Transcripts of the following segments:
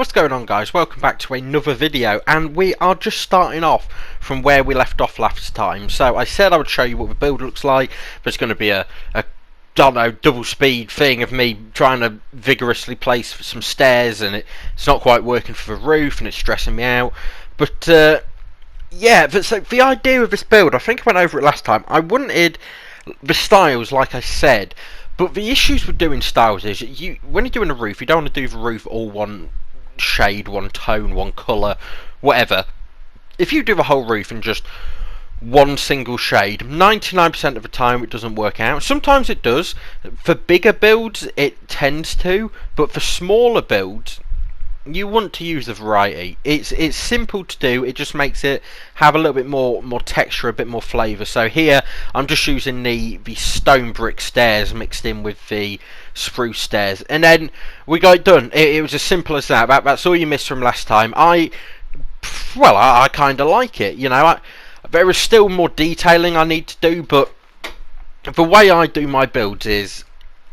What's going on, guys? Welcome back to another video, and we are just starting off from where we left off last time. So I said I would show you what the build looks like, but it's going to be a don't know, double speed thing of me trying to vigorously place some stairs, and it's not quite working for the roof, and it's stressing me out. But yeah, so the idea of this build, I think I went over it last time. I wanted the styles, like I said, but the issues with doing styles is when you're doing a roof, you don't want to do the roof all one shade, one tone, one colour, whatever. If you do the whole roof in just one single shade, 99% of the time it doesn't work out. Sometimes it does. For bigger builds it tends to, but for smaller builds you want to use a variety. It's simple to do, it just makes it have a little bit more texture, a bit more flavour. So here I'm just using the stone brick stairs mixed in with the spruce stairs, and then we got it done. It was as simple as that. That's all you missed from last time. I kind of like it, you know. There is still more detailing I need to do, but the way I do my builds is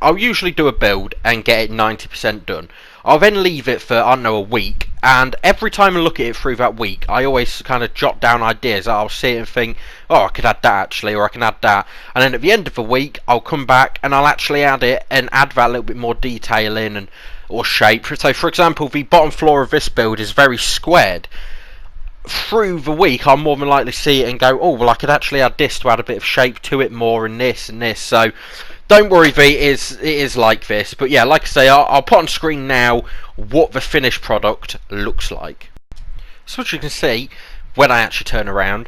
I'll usually do a build and get it 90% done. I'll then leave it for, I don't know, a week, and every time I look at it through that week, I always kind of jot down ideas. I'll see it and think, oh, I could add that actually, or I can add that, and then at the end of the week I'll come back and I'll actually add it and add that little bit more detail in or shape. So for example, the bottom floor of this build is very squared. Through the week I'll more than likely see it and go, oh well, I could actually add this to add a bit of shape to it more, and this and this. So don't worry, V, it is like this. But yeah, like I say, I'll put on screen now what the finished product looks like. So as you can see, when I actually turn around,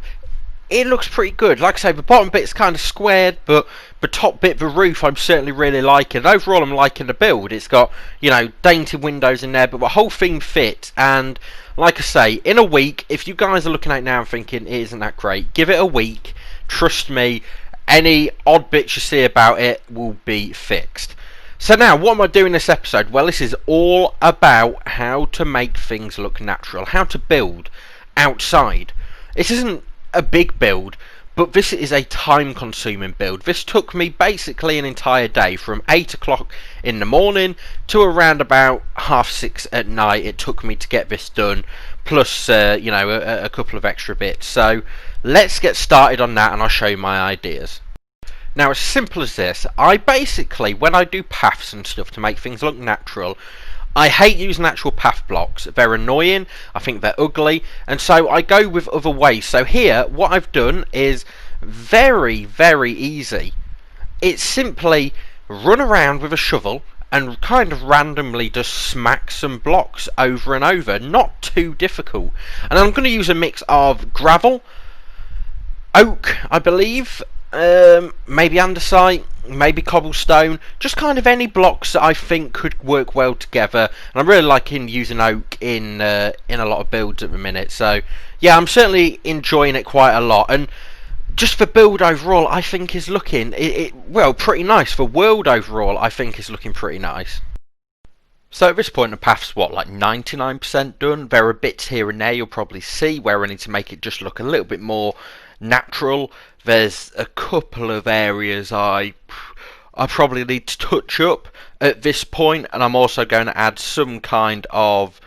it looks pretty good. Like I say, the bottom bit's kind of squared, but the top bit, the roof, I'm certainly really liking. Overall, I'm liking the build. It's got, you know, dainty windows in there, but the whole thing fits. And like I say, in a week, if you guys are looking at it now and thinking it isn't that great, give it a week. Trust me, any odd bits you see about it will be fixed. So now, what am I doing this episode? Well, this is all about how to make things look natural, how to build outside. This isn't a big build, but this is a time consuming build. This took me basically an entire day, from 8 o'clock in the morning to around about 6:30 at night. It took me to get this done, plus you know, a couple of extra bits. So let's get started on that and I'll show you my ideas. Now, as simple as this, I basically, when I do paths and stuff to make things look natural, I hate using actual path blocks. They're annoying, I think they're ugly, and so I go with other ways. So here, what I've done is very, very easy. It's simply run around with a shovel and kind of randomly just smack some blocks over and over. Not too difficult. And I'm going to use a mix of gravel, oak, I believe, maybe andesite, maybe cobblestone, just kind of any blocks that I think could work well together. And I'm really liking using oak in a lot of builds at the minute. So yeah, I'm certainly enjoying it quite a lot. And just the build overall, I think is looking well, pretty nice. The world overall, I think, is looking pretty nice. So at this point, the path's what, like 99% done. There are bits here and there you'll probably see where I need to make it just look a little bit more natural. There's a couple of areas I probably need to touch up at this point, and I'm also going to add some kind of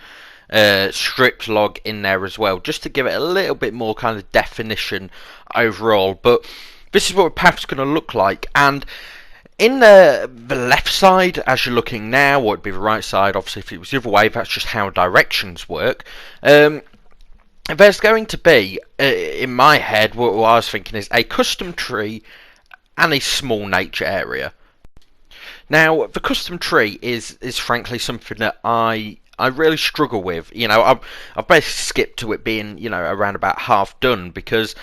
stripped log in there as well, just to give it a little bit more kind of definition overall. But this is what the path's going to look like, and in the left side, as you're looking now, or it'd be the right side, obviously if it was the other way, that's just how directions work. There's going to be, in my head, what I was thinking is a custom tree and a small nature area. Now, the custom tree is frankly something that I really struggle with. You know, I've basically skipped to it being, you know, around about half done, because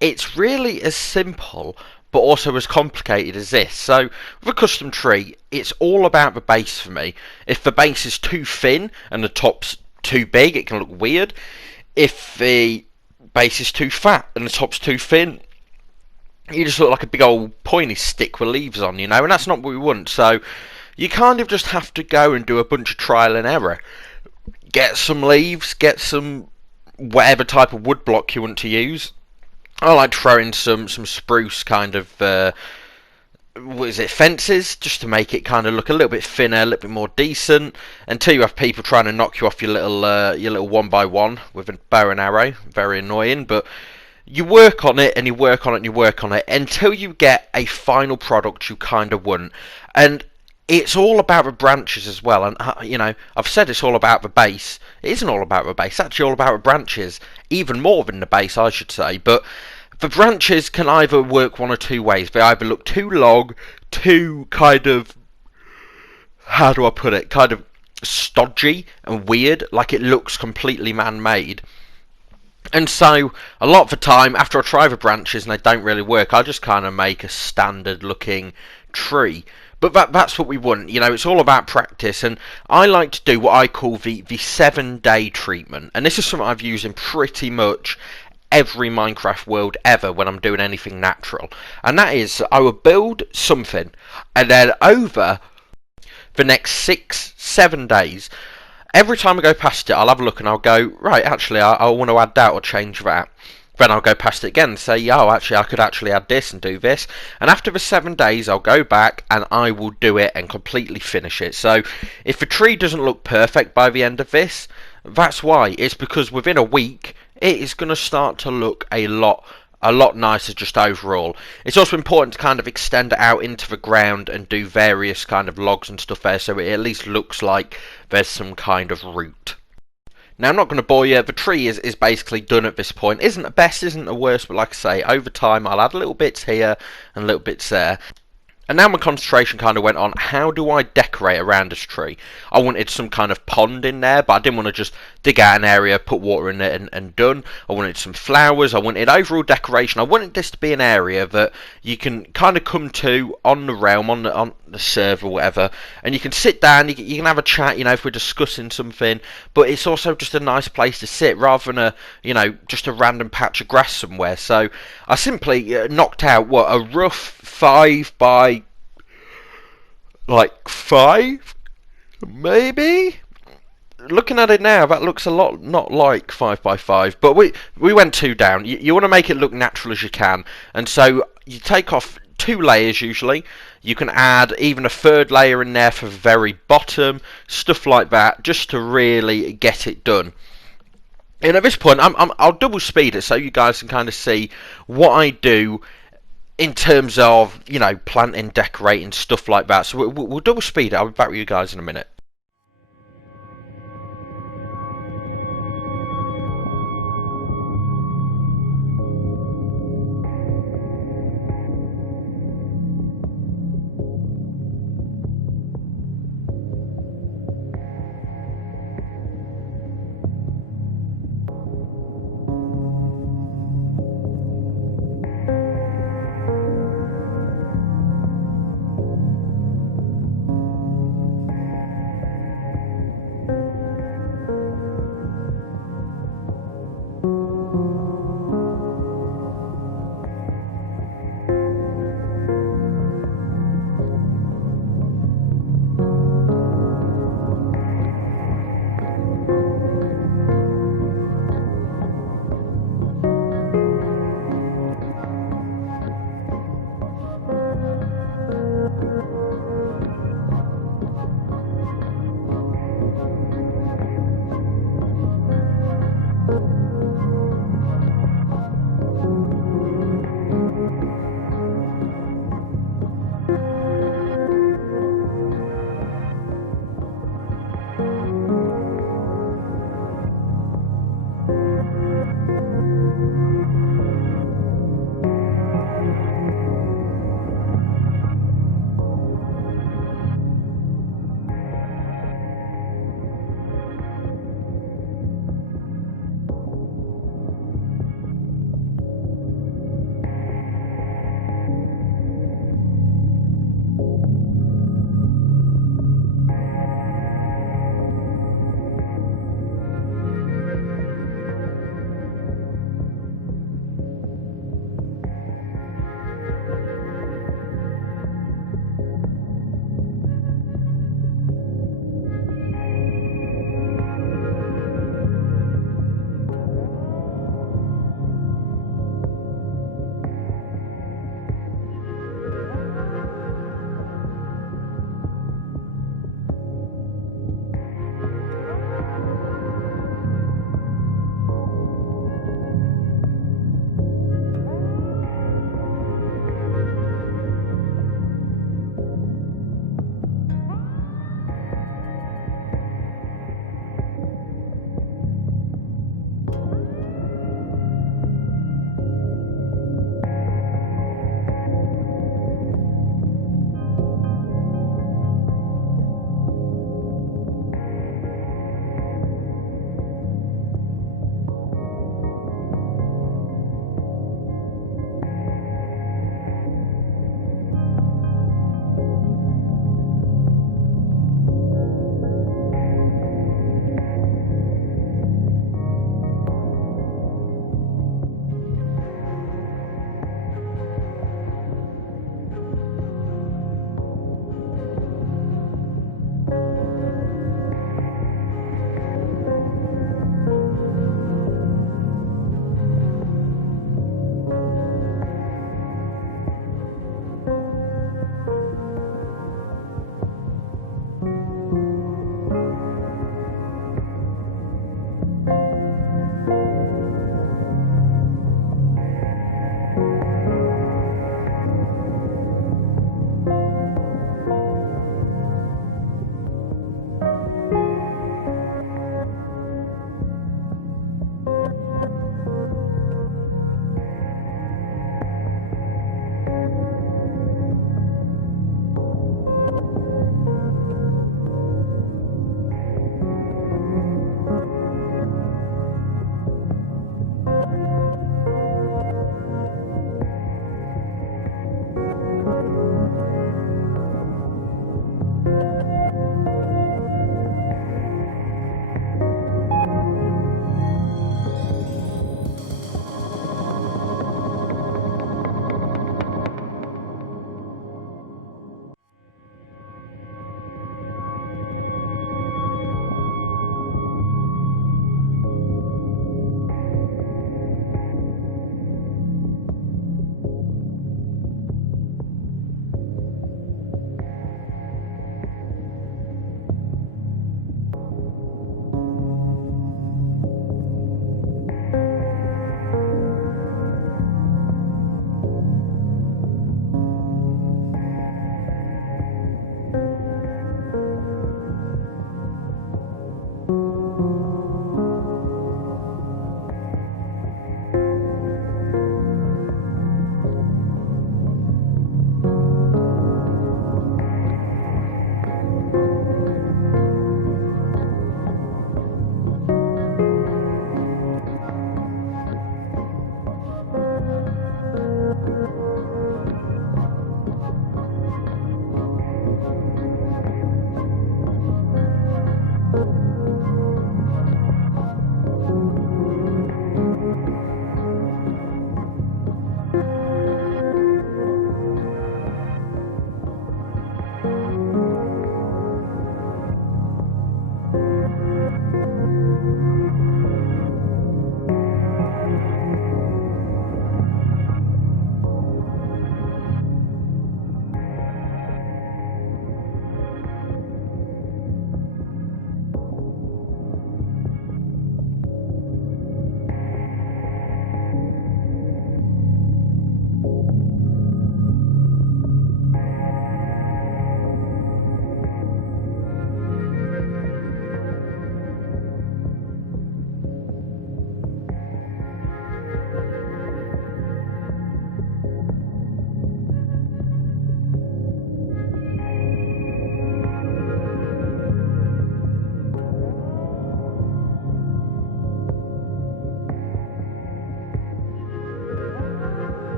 it's really as simple but also as complicated as this. So with a custom tree, it's all about the base for me. If the base is too thin and the top's too big, it can look weird. If the base is too fat and the top's too thin, you just look like a big old pointy stick with leaves on, you know, and that's not what we want. So you kind of just have to go and do a bunch of trial and error. Get some leaves, get some whatever type of wood block you want to use. I like to throw in some spruce kind of what is it, fences, just to make it kind of look a little bit thinner, a little bit more decent, until you have people trying to knock you off your little one by one with a bow and arrow. Very annoying, but you work on it and you work on it and you work on it until you get a final product you kind of want. And it's all about the branches as well. And I've said it's all about the base. It isn't all about the base. It's actually all about the branches, even more than the base, I should say. But the branches can either work one or two ways. They either look too long, too kind of, how do I put it, kind of stodgy and weird, like it looks completely man-made. And so, a lot of the time, after I try the branches and they don't really work, I just kind of make a standard-looking tree. But that's what we want. It's all about practice. And I like to do what I call the 7-day treatment. And this is something I've used in pretty much every Minecraft world ever when I'm doing anything natural. And that is, I will build something, and then over the next 6-7 days, every time I go past it, I'll have a look and I'll go, right, actually, I want to add that or change that. Then I'll go past it again and say, oh, actually, I could actually add this and do this. And after the 7 days, I'll go back and I will do it and completely finish it. So if the tree doesn't look perfect by the end of this, that's why. It's because within a week, it is going to start to look a lot nicer just overall. It's also important to kind of extend it out into the ground and do various kind of logs and stuff there, so it at least looks like there's some kind of root. Now, I'm not going to bore you. The tree is basically done at this point. Isn't the best, isn't the worst, but like I say, over time I'll add little bits here and little bits there. And now my concentration kind of went on, how do I decorate around this tree? I wanted some kind of pond in there, but I didn't want to just dig out an area, put water in it and done. I wanted some flowers. I wanted overall decoration. I wanted this to be an area that you can kind of come to on the realm, on the server or whatever, and you can sit down, you can have a chat, if we're discussing something, but it's also just a nice place to sit rather than just a random patch of grass somewhere. So I simply knocked out, a rough 5 by like 5, maybe. Looking at it now, that looks a lot not like 5 by 5, but we went 2 down. You want to make it look natural as you can, and so you take off 2 layers usually. You can add even a 3rd layer in there for the very bottom, stuff like that, just to really get it done. And at this point, I'll double speed it so you guys can kind of see what I do in terms of, planting, decorating, stuff like that. So we'll double speed it. I'll be back with you guys in a minute.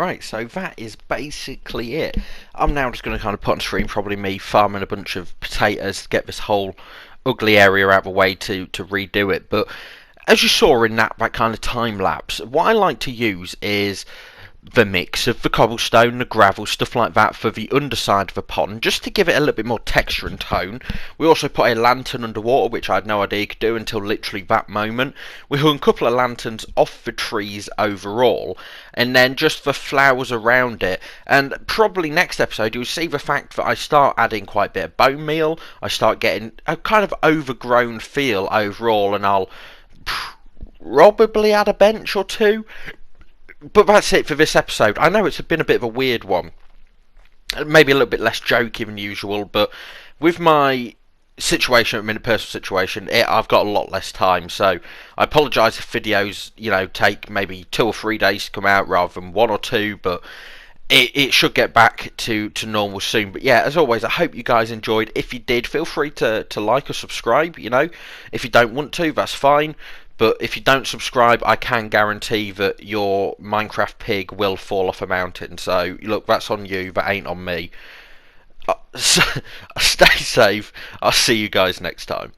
Right, so that is basically it. I'm now just going to kind of put on screen probably me farming a bunch of potatoes to get this whole ugly area out of the way to redo it. But as you saw in that kind of time lapse, what I like to use is the mix of the cobblestone, the gravel, stuff like that for the underside of the pond, just to give it a little bit more texture and tone. We also put a lantern underwater, which I had no idea you could do until literally that moment. We hung a couple of lanterns off the trees overall, and then just the flowers around it. And probably next episode you'll see the fact that I start adding quite a bit of bone meal, I start getting a kind of overgrown feel overall, and I'll probably add a bench or two. But that's it for this episode. I know it's been a bit of a weird one, maybe a little bit less jokey than usual, but with my situation, I mean, a personal situation, I've got a lot less time, so I apologise if videos, take maybe 2 or 3 days to come out rather than 1 or 2, but it should get back to normal soon. But yeah, as always, I hope you guys enjoyed. If you did, feel free to like or subscribe. If you don't want to, that's fine. But if you don't subscribe, I can guarantee that your Minecraft pig will fall off a mountain. So look, that's on you. That ain't on me. Stay safe. I'll see you guys next time.